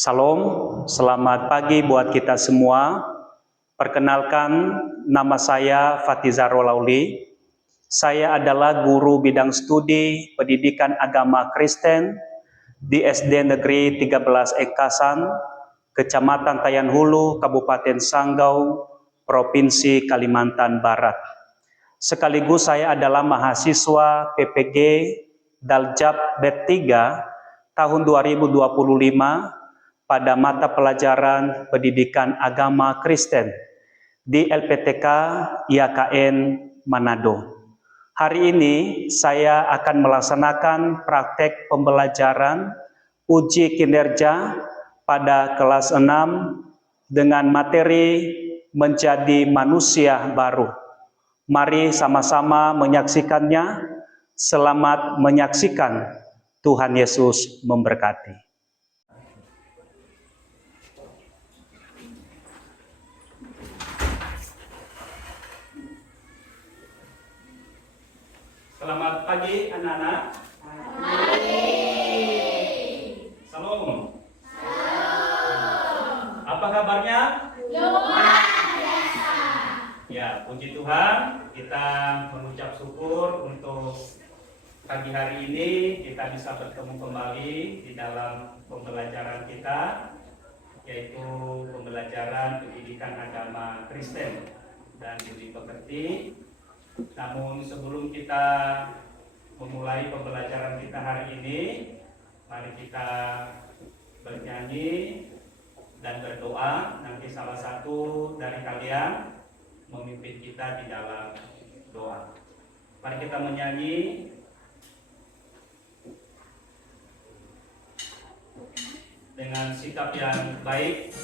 Salam, selamat pagi buat kita semua. Perkenalkan, nama saya Fatizarul Lauli. Saya adalah guru bidang studi pendidikan agama Kristen di SD Negeri 13 Ekasan, Kecamatan Tayan Hulu, Kabupaten Sanggau, Provinsi Kalimantan Barat. Sekaligus saya adalah mahasiswa PPG Daljab Bet 3 tahun 2025 pada mata pelajaran pendidikan agama Kristen di LPTK IAKN Manado. Hari ini saya akan melaksanakan praktek pembelajaran uji kinerja pada kelas 6 dengan materi menjadi manusia baru. Mari sama-sama menyaksikannya. Selamat menyaksikan. Tuhan Yesus memberkati. Selamat pagi anak-anak. Pagi. Salam. Salam. Apa kabarnya? Luar biasa. Ya, puji Tuhan, kita mengucap syukur untuk pagi hari ini kita bisa bertemu kembali di dalam pembelajaran kita, yaitu pembelajaran pendidikan agama Kristen dan budi pekerti. Namun sebelum kita memulai pembelajaran kita hari ini, mari kita bernyanyi dan berdoa. Nanti salah satu dari kalian memimpin kita di dalam doa. Mari kita menyanyi dengan sikap yang baik.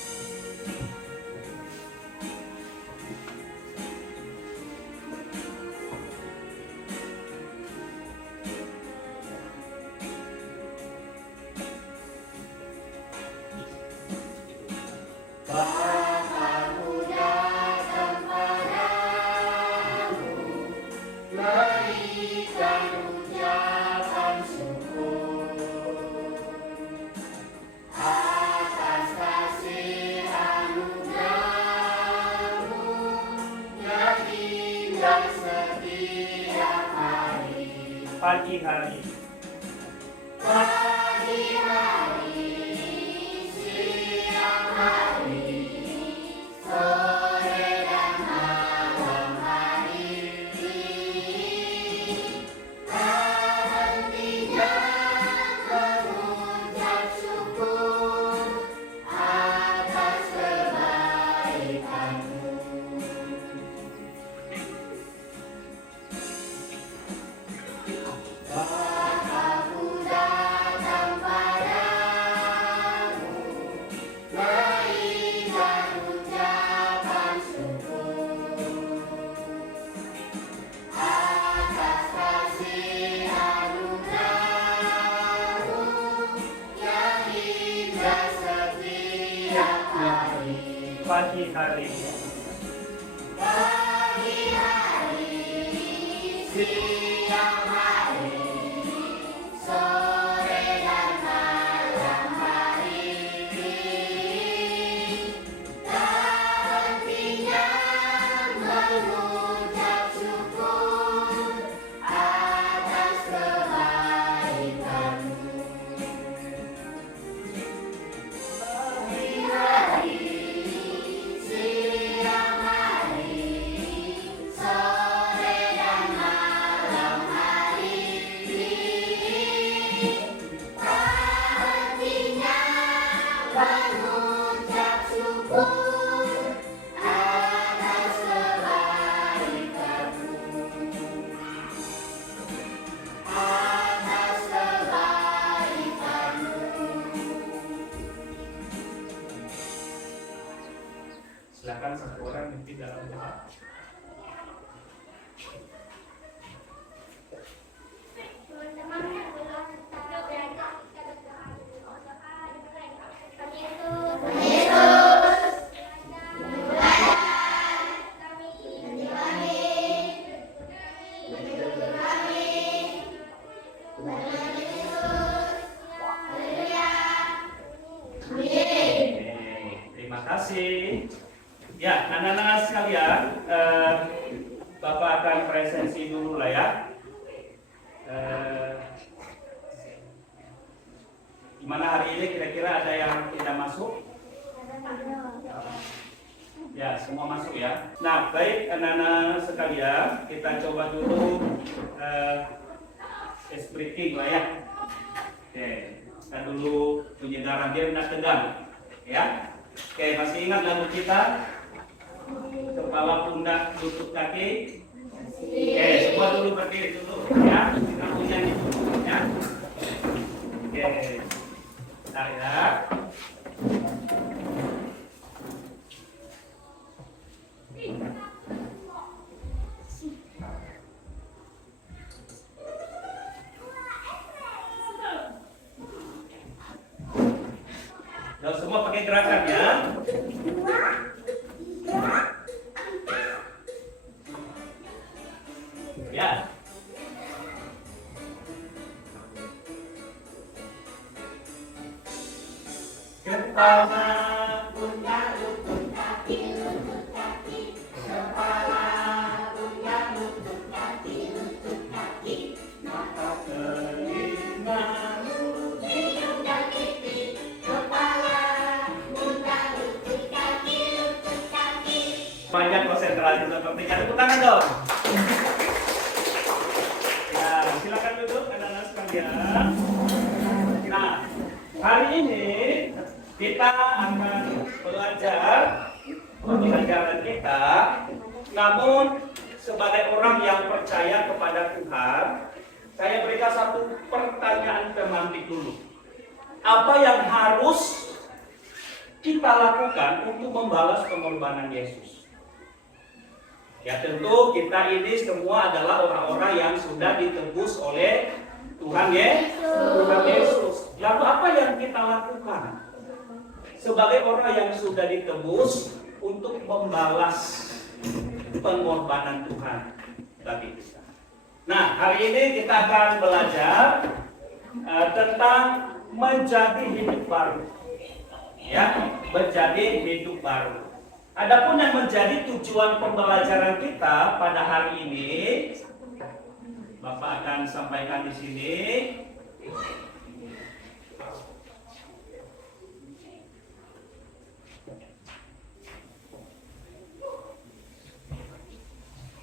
Pagi hari, siang hari, sore dan malam hari, tak hentinya mengucap syukur atas kebaikan-Mu. pagi hari, siang hari, sore dan malam hari, tak hentinya mengucap syukur atas kebaikan-Mu. Pagi hari, siang hari, sore dan malam hari, tak hentinya mengucap syukur atas kebaikan-Mu. Atas kebaikan-Mu. silakan satu orang memimpin dalam doa. Yesus, kasih. Ya, anak-anak sekalian, Bapak akan presensi dulu lah ya. Gimana hari ini kira-kira ada yang tidak masuk? Ya, semua masuk ya. Nah, baik anak-anak sekalian, kita coba dulu ice breaking lah ya. Oke, kita dulu bunyi darah biar tidak tegang, ya. Oke, masih ingat lagu kita? Kepala, pundak, lutut, kaki. Oke, semua dulu berdiri dulu, ya. Kita punya itu, ya. Oke, bentar ya. Dan semua pakai gerakan ya. Ya. Kepala, pundak, lutut, kaki, lutut, kaki, kepala, pundak, lutut, kaki, lutut, kaki, mata, telinga, hidung dan pipi, kepala, pundak, lutut, kaki, lutut, kaki. banyak konsentrasi sepertinya. Tepuk tangan dong. Ya, silakan duduk anak-anak sekalian. Nah, hari ini kita akan belajar pembelajaran kita. Namun sebagai orang yang percaya kepada Tuhan, saya berikan satu pertanyaan pemantik dulu. Apa yang harus kita lakukan untuk membalas pengorbanan Yesus? Ya tentu kita ini semua adalah orang-orang yang sudah ditebus oleh Tuhan Yesus. Lalu apa yang kita lakukan sebagai orang yang sudah ditebus untuk membalas pengorbanan Tuhan bagi kita? Nah, hari ini kita akan belajar tentang menjadi hidup baru. Ya, menjadi hidup baru. Adapun yang menjadi tujuan pembelajaran kita pada hari ini, Bapak akan sampaikan di sini.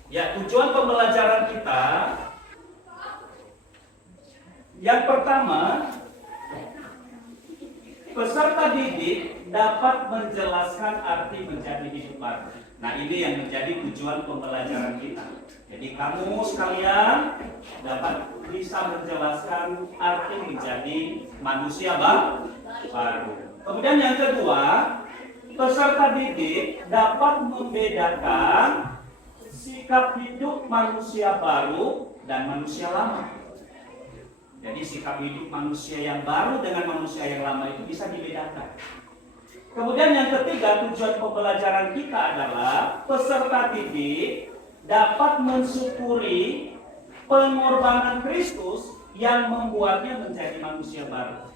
Ya, tujuan pembelajaran kita yang pertama, peserta didik dapat menjelaskan arti menjadi hidup baru. Nah, ini yang menjadi tujuan pembelajaran kita. Jadi kamu sekalian dapat bisa menjelaskan arti menjadi manusia baru. Kemudian yang kedua, peserta didik dapat membedakan sikap hidup manusia baru dan manusia lama. Jadi sikap hidup manusia yang baru dengan manusia yang lama itu bisa dibedakan. Kemudian yang ketiga, tujuan pembelajaran kita adalah peserta didik dapat mensyukuri pengorbanan Kristus yang membuatnya menjadi manusia baru.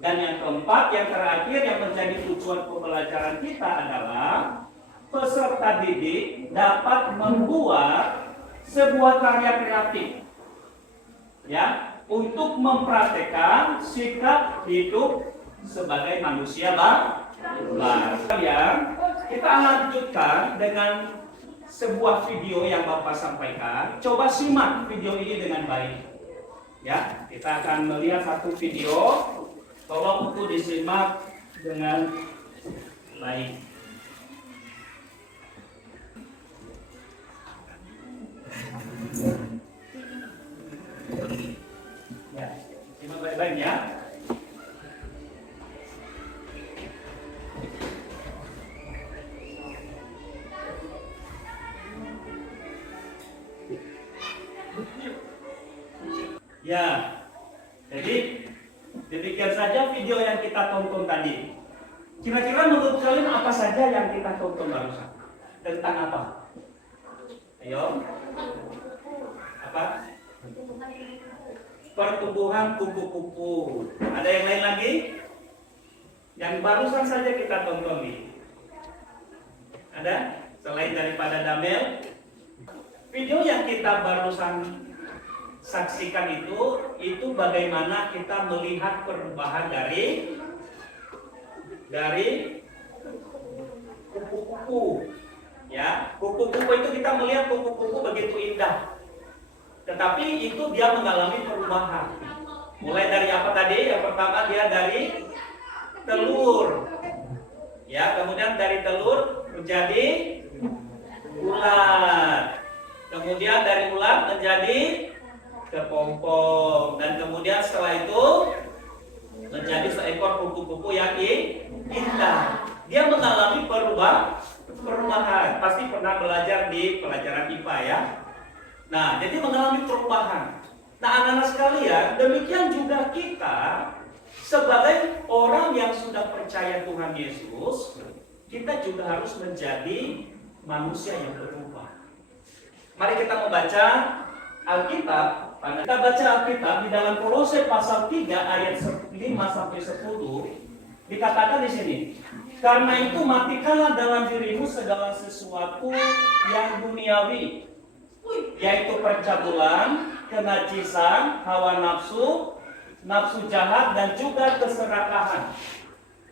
Dan yang keempat, yang terakhir yang menjadi tujuan pembelajaran kita adalah peserta didik dapat membuat sebuah karya kreatif, ya, untuk mempraktekkan sikap hidup sebagai manusia baru. Ya, kita lanjutkan dengan sebuah video yang Bapak sampaikan. Coba simak video ini dengan baik. Ya, kita akan melihat satu video. Tolong untuk disimak dengan baik. Ya, simak baik-baik ya. Ya, jadi demikian saja video yang kita tonton tadi. Kira-kira menurut kalian apa saja yang kita tonton barusan? Tentang apa? Ayo. Apa? Pertumbuhan kupu-kupu. Ada yang lain lagi? Yang barusan saja kita tonton nih. Ada? Selain daripada Damel, video yang kita barusan saksikan itu bagaimana kita melihat perubahan dari kupu-kupu. Ya, kupu-kupu itu kita melihat kupu-kupu begitu indah. Tetapi itu dia mengalami perubahan. Mulai dari apa tadi? Yang pertama dia dari telur. Ya, kemudian dari telur menjadi ular. Kemudian dari ular menjadi kepompong, dan kemudian setelah itu menjadi seekor kupu-kupu yang indah. Dia mengalami perubahan. Pasti pernah belajar di pelajaran IPA ya. Nah, jadi mengalami perubahan. Nah, anak-anak sekalian, demikian juga kita sebagai orang yang sudah percaya Tuhan Yesus, kita juga harus menjadi manusia yang berubah. Mari kita membaca Alkitab. Kita baca Alkitab di dalam Kolose pasal 3 ayat 5 sampai 10. Dikatakan di sini, karena itu matikanlah dalam dirimu segala sesuatu yang duniawi, yaitu percabulan, kenajisan, hawa nafsu, nafsu jahat, dan juga keserakahan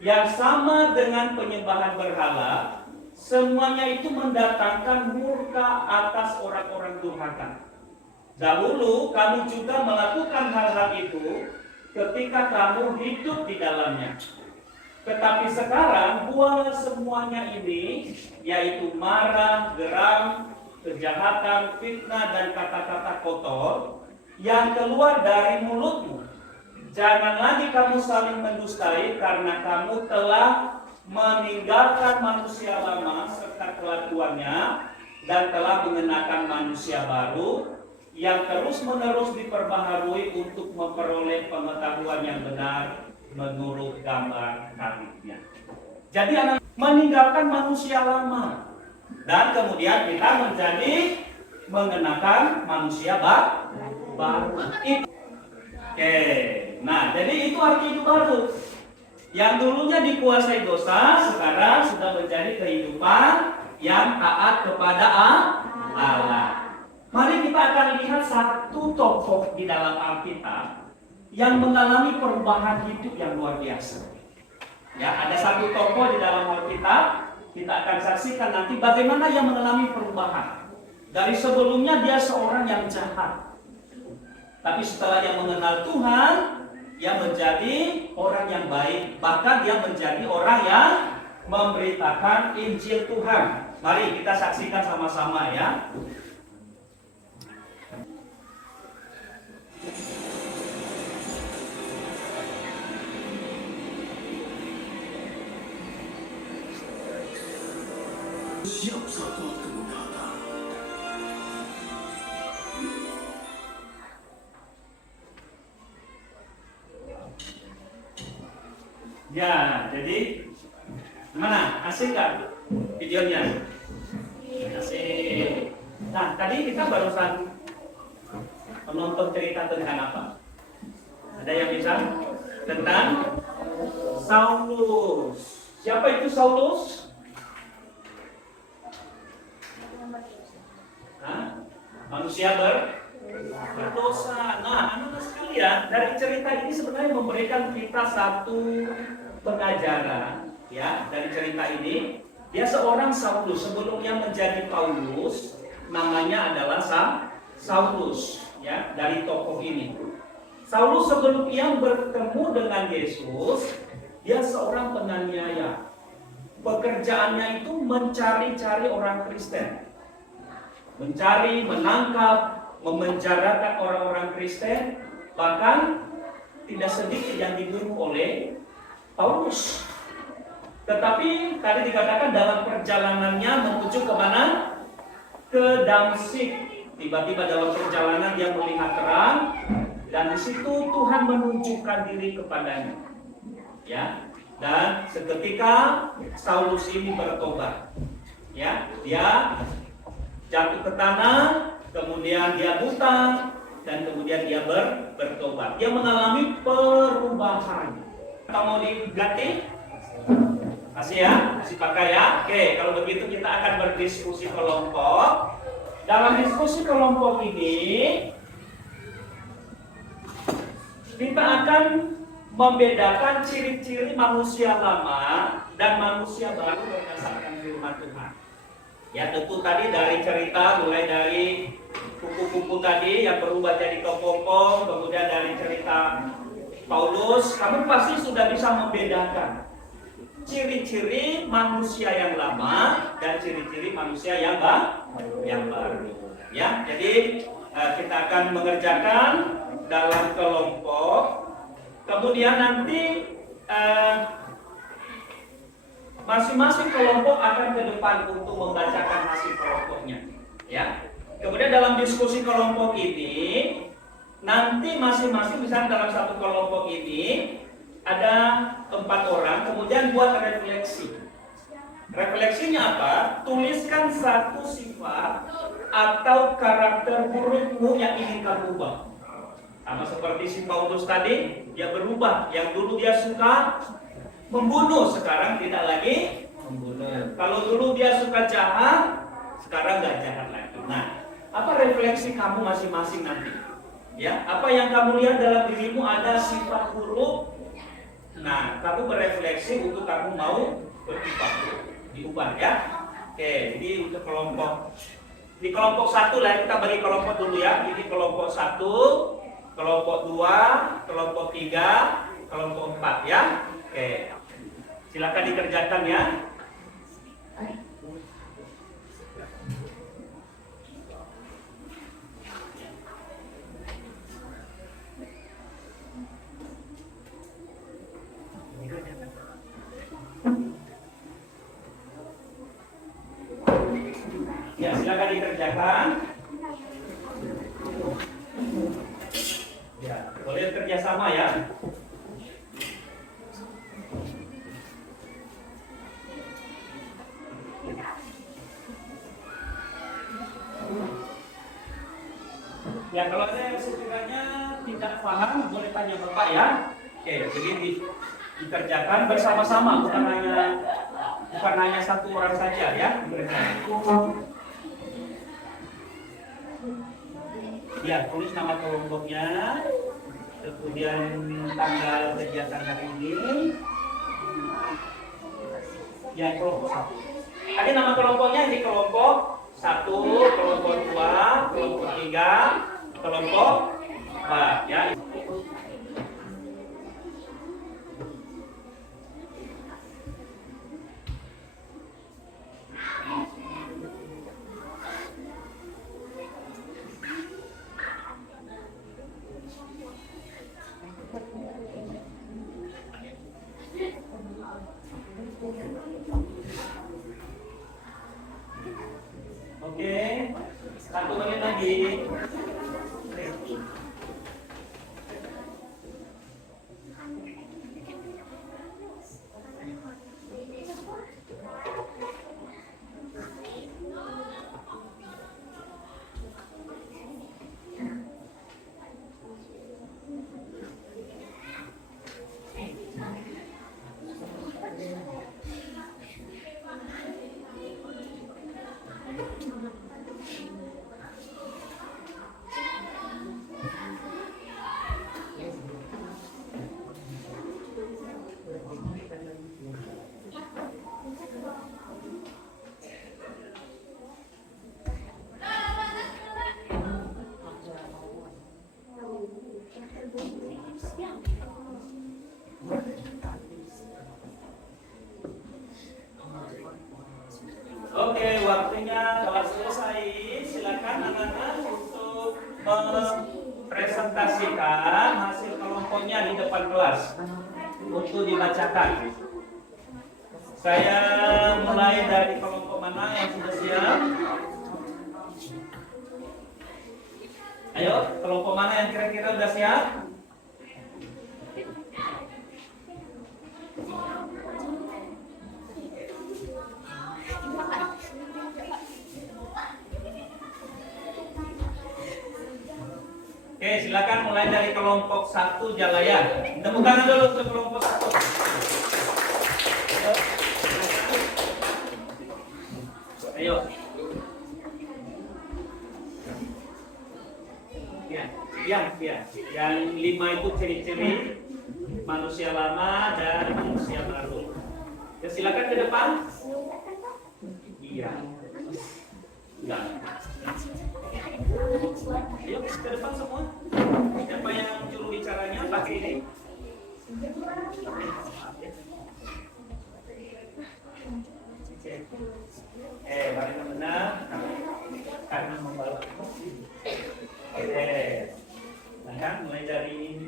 yang sama dengan penyembahan berhala. Semuanya itu mendatangkan murka atas orang-orang durhaka. Dahulu kamu juga melakukan hal-hal itu ketika kamu hidup di dalamnya. Tetapi sekarang buanglah semuanya ini, yaitu marah, geram, kejahatan, fitnah, dan kata-kata kotor yang keluar dari mulutmu. Jangan lagi kamu saling mendustai, karena kamu telah meninggalkan manusia lama serta kelakuannya dan telah mengenakan manusia baru yang terus-menerus diperbaharui untuk memperoleh pengetahuan yang benar menurut gambar kaliknya. Jadi anak meninggalkan manusia lama dan kemudian kita menjadi mengenakan manusia baru. Oke. Nah, jadi itu arti hidup baru. Yang dulunya dikuasai dosa, sekarang sudah menjadi kehidupan yang taat kepada Allah. Mari kita akan lihat satu tokoh di dalam Alkitab yang mengalami perubahan hidup yang luar biasa. Ya, ada satu tokoh di dalam Alkitab, kita akan saksikan nanti bagaimana ia mengalami perubahan. Dari sebelumnya dia seorang yang jahat, tapi setelah dia mengenal Tuhan, dia menjadi orang yang baik, bahkan dia menjadi orang yang memberitakan Injil Tuhan. Mari kita saksikan sama-sama ya. Siap saat waktumu datang. Ya, jadi gimana? Asik nggak videonya? Asik. Nah, tadi kita barusan menonton cerita tentang apa? Ada yang bisa? Tentang Saulus. Siapa itu Saulus? Hah? Manusia berdosa. Nah, anak-anak sekalian, dari cerita ini sebenarnya memberikan kita satu pengajaran, ya. Dari cerita ini, dia seorang Saulus. Sebelumnya menjadi Paulus, namanya adalah Saulus, ya. Dari tokoh ini, Saulus sebelum ia bertemu dengan Yesus, dia seorang penganiaya. Pekerjaannya itu mencari-cari orang Kristen, mencari, menangkap, memenjarakan orang-orang Kristen, bahkan tidak sedikit yang dibunuh oleh Paulus. Tetapi tadi dikatakan dalam perjalanannya menuju ke mana? Ke Damsyik. Tiba-tiba dalam perjalanan dia melihat terang, dan di situ Tuhan menunjukkan diri kepadanya. Ya, dan seketika Saulus ini bertobat. Ya, dia jatuh ke tanah, kemudian dia buta, dan kemudian dia bertobat. Dia mengalami perubahan. Kita mau diganti Masih ya? Masih pakai ya? Oke, kalau begitu kita akan berdiskusi kelompok. Dalam diskusi kelompok ini, kita akan membedakan ciri-ciri manusia lama dan manusia baru berdasarkan firman Tuhan. Ya tentu tadi dari cerita, mulai dari kupu-kupu tadi yang berubah jadi kepompong, kemudian dari cerita Paulus, kamu pasti sudah bisa membedakan ciri-ciri manusia yang lama dan ciri-ciri manusia yang baru. Ya, jadi kita akan mengerjakan dalam kelompok. Kemudian nanti masing-masing kelompok akan ke depan untuk membacakan hasil kelompoknya. Ya. Kemudian dalam diskusi kelompok ini, nanti masing-masing misalnya dalam satu kelompok ini ada 4 orang, kemudian buat refleksi. Refleksinya apa? Tuliskan satu sifat atau karakter burukmu yang ingin kamu ubah. Sama seperti si Paulus tadi, dia berubah. Yang dulu dia suka membunuh, sekarang tidak lagi membunuh. Kalau dulu dia suka jahat, sekarang nggak jahat lagi. Nah, apa refleksi kamu masing-masing nanti? Ya, apa yang kamu lihat dalam dirimu ada sifat buruk? Nah, kamu berefleksi untuk kamu mau berubah, diubah ya. Oke, jadi untuk kelompok di kelompok 1 lah kita beri kelompok dulu ya. Jadi kelompok 1, kelompok 2, kelompok 3, kelompok 4 ya. Oke. Silakan dikerjakan ya. Ya, silakan dikerjakan. Ya, boleh kerjasama ya. Ya, kalau ada yang sekiranya tidak paham, boleh tanya Bapak ya. Oke, jadi dikerjakan bersama-sama, bukan hanya satu orang saja ya. Ya, tulis nama kelompoknya, kemudian tanggal kegiatan hari ini. Ya, kelompok 1. Tadi nama kelompoknya di kelompok 1, kelompok 2, kelompok 3, kelompok 4 ya. Oke, 1 menit lagi. Oke, waktunya telah selesai. Silakan anak-anak untuk mempresentasikan hasil kelompoknya di depan kelas untuk dibacakan. Saya mulai dari kelompok mana yang sudah siap? Ayo, kelompok mana yang kira-kira sudah siap? Oke, silakan mulai dari kelompok 1 Jalaya. Tepuk tangan dulu untuk kelompok 1. Ayo. Ya. Yang 5 itu ciri-ciri manusia lama dan manusia baru. Ya, silakan ke depan. Iya. Enggak. Ayo ke depan semua. Siapa yang juru bicaranya pakai ini? Mari benar. Karena membawa. Oke. Nah kan mulai dari ini.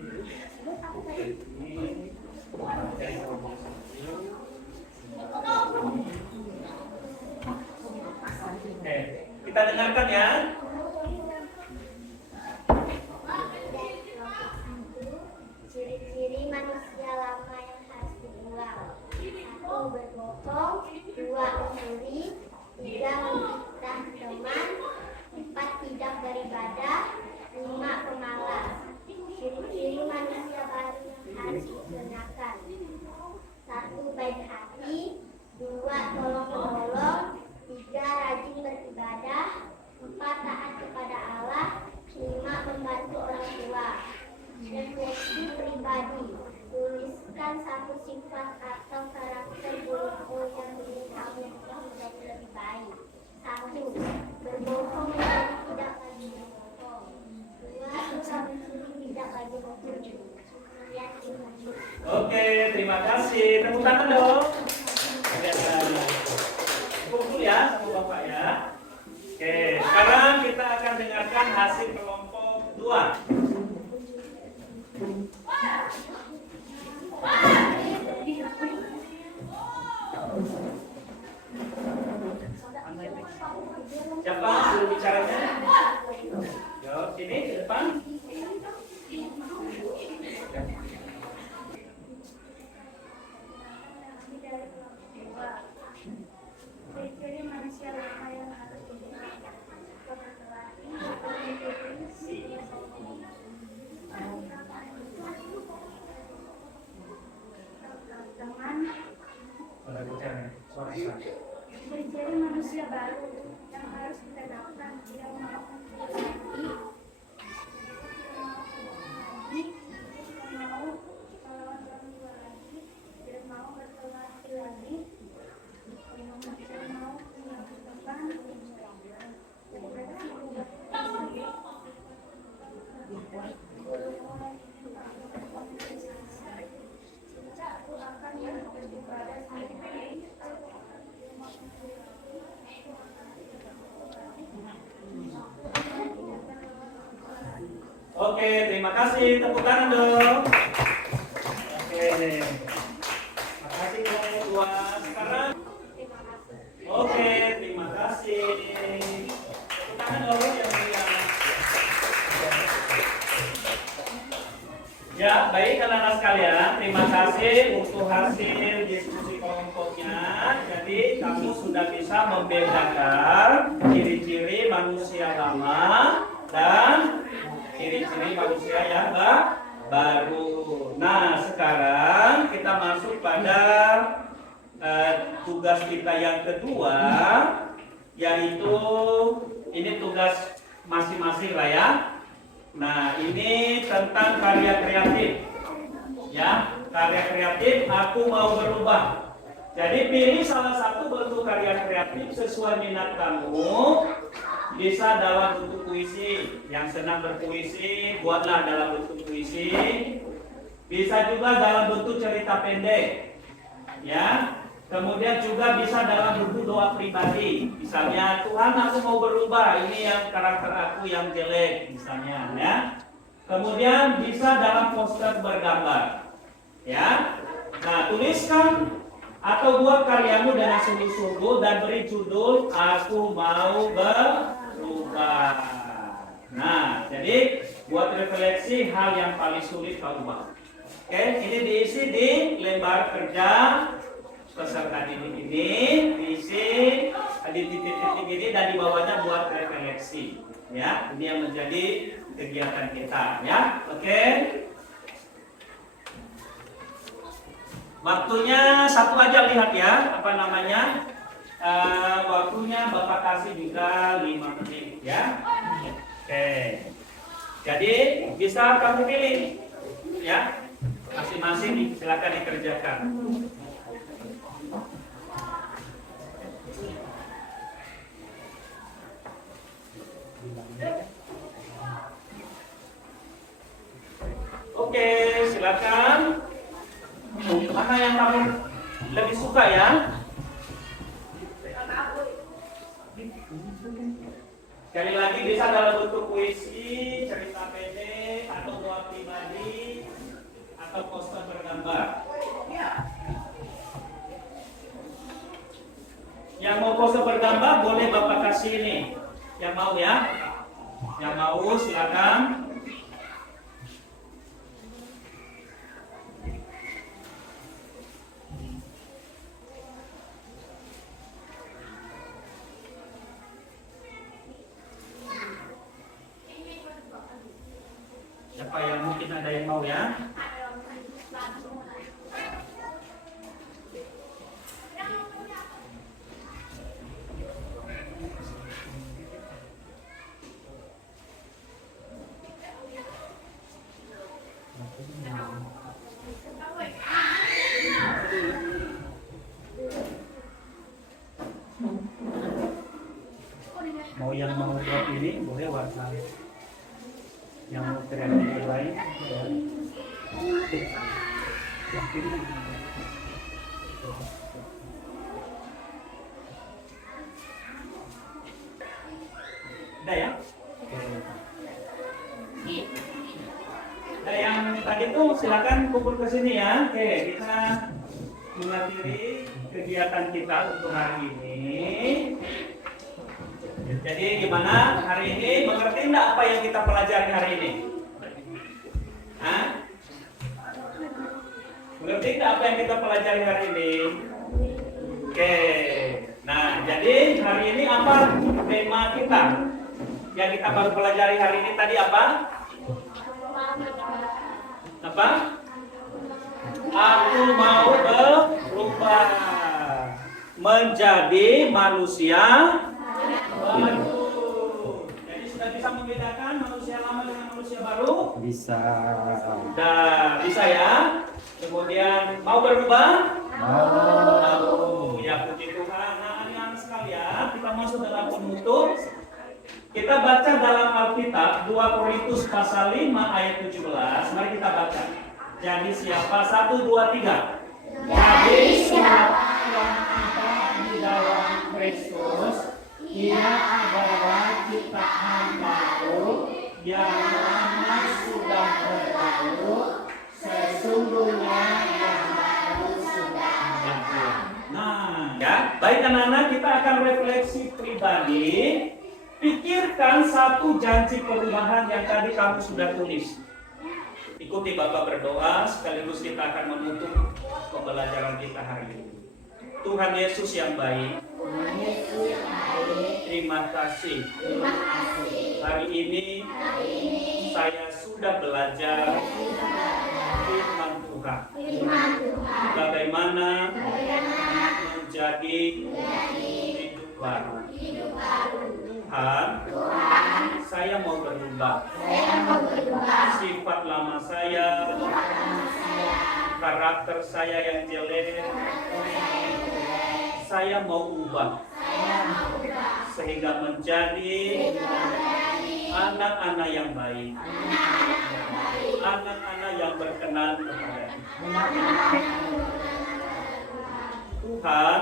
Kita dengarkan ya. Ciri-ciri manusia lama yang harus diulang. 1. Berbohong. 2. Mencuri. 3. Memfitnah teman. 4. Tidak beribadah. 5. Pemalas. Ciri-ciri manusia baru yang harus digunakan. 1. Baik hati. 2. Tolong menolong. 3. Rajin beribadah. 4. Taat kepada Allah. 5. Membantu orang tua. Refleksi pribadi. Tuliskan 1 sifat atau karakter burukmu yang ingin kamu ubah menjadi lebih baik. 1. Berbohong menjadi tidak lagi berbohong. 2. Suka mencuri tidak lagi mencuri. Oke, terima kasih. Tepuk tangan dong. Kumpul ya sama Bapak ya. Oke, sekarang kita akan dengarkan hasil kelompok 2. Siapa juru bicaranya? Yo, sini ke depan. Ciri-ciri manusia lama yang harus digunakan. Ciri-ciri manusia baru yang harus dikenalkan. Yang mau Oke, terima kasih. Tepuk tangan dong. Oke, makasih kelompok 2. Sekarang, oke, terima kasih. Tepuk tangan dong yang mulia. Ya, baik anak-anak sekalian. Terima kasih untuk hasil diskusi kelompoknya. Jadi kamu sudah bisa membedakan ciri-ciri manusia lama dan ciri-ciri manusia yang baru. Nah, sekarang kita masuk pada tugas kita yang kedua, yaitu ini tugas masing-masing lah ya. Nah, ini tentang karya kreatif. Ya, karya kreatif aku mau berubah. Jadi pilih salah satu bentuk karya kreatif sesuai minat kamu. Bisa dalam bentuk puisi, yang senang berpuisi, buatlah dalam bentuk puisi. Bisa juga dalam bentuk cerita pendek, ya. Kemudian juga bisa dalam bentuk doa pribadi. Misalnya, Tuhan aku mau berubah, ini yang karakter aku yang jelek, misalnya, ya. Kemudian bisa dalam poster bergambar, ya. Nah, tuliskan atau buat karyamu dengan sungguh-sungguh dan beri judul Aku Mau Berubah. Nah, jadi buat refleksi hal yang paling sulit kau ubah. Oke, ini diisi di lembar kerja peserta didik ini, diisi di titik-titik ini dan di bawahnya buat refleksi. Ya, ini yang menjadi kegiatan kita. Ya, oke. Waktunya satu aja, lihat ya, apa namanya? Waktunya Bapak kasih juga 5 menit ya. Oke. Jadi bisa kamu pilih ya. Masing-masing silakan dikerjakan. Oke, silakan. Mana yang kamu lebih suka ya? Sekali lagi bisa dalam bentuk puisi, cerita pendek, atau doa pribadi, atau poster bergambar. Yang mau poster bergambar boleh Bapak kasih ini. Yang mau ya? Yang mau silakan. Siapa yang mungkin ada yang mau ya? Mau yang mau buat ini boleh warna yang mau kreatif lain ya. Udah ya? Nah, yang tadi tuh silakan kumpul ke sini ya. Oke, kita mengakhiri kegiatan kita untuk hari ini. Jadi gimana hari ini? Mengerti enggak apa yang kita pelajari hari ini? Hah? Mengerti enggak apa yang kita pelajari hari ini? Oke. Nah, jadi hari ini apa tema kita? Yang kita baru pelajari hari ini tadi apa? Apa? Aku mau berubah menjadi manusia baru. Jadi sudah bisa membedakan manusia lama dengan manusia baru? Bisa. Sudah bisa ya. Kemudian mau berubah? Mau. Ya puji Tuhan. Nah, anak-anak sekalian, kita masuk dalam penutup. Kita baca dalam Alkitab 2 Korintus pasal 5 ayat 17. Mari kita baca. Jadi siapa? 1, 2, 3. Jadi siapa yang ada di dalam Kristus, ia adalah ciptaan baru, yang lama sudah berlalu, sesungguhnya yang baru sudah datang. Nah, ya, baik anak-anak, kita akan refleksi pribadi. Pikirkan satu janji perubahan yang tadi kamu sudah tulis. Ikuti Bapak berdoa, sekaligus kita akan menutup pembelajaran kita hari ini. Tuhan Yesus yang baik, terima kasih. Hari ini saya sudah belajar firman Tuhan. Bagaimana menjadi hidup baru. Tuhan, saya mau berubah. Sifat lama saya, karakter saya yang jelek, saya mau ubah. Sehingga menjadi anak-anak yang baik, anak-anak yang berkenan kepada Tuhan,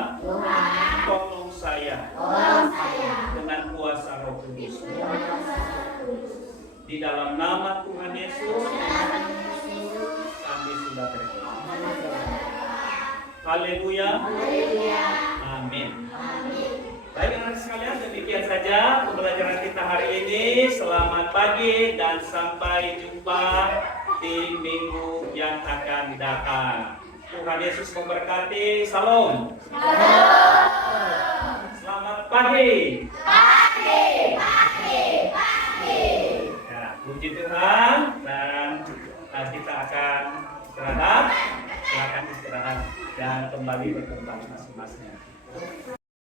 tolong saya dengan kuasa Roh Kudus. Di dalam nama Tuhan Yesus, kami sudah berdoa. Haleluya. Amin. Baik anak sekalian, demikian saja pembelajaran kita hari ini. Selamat pagi dan sampai jumpa di minggu yang akan datang. Tuhan Yesus memberkati. Salam. Selamat pagi. Ya, puji Tuhan, dan kita akan istirahat. Silakan istirahat. dan kembali berkembang masing-masing.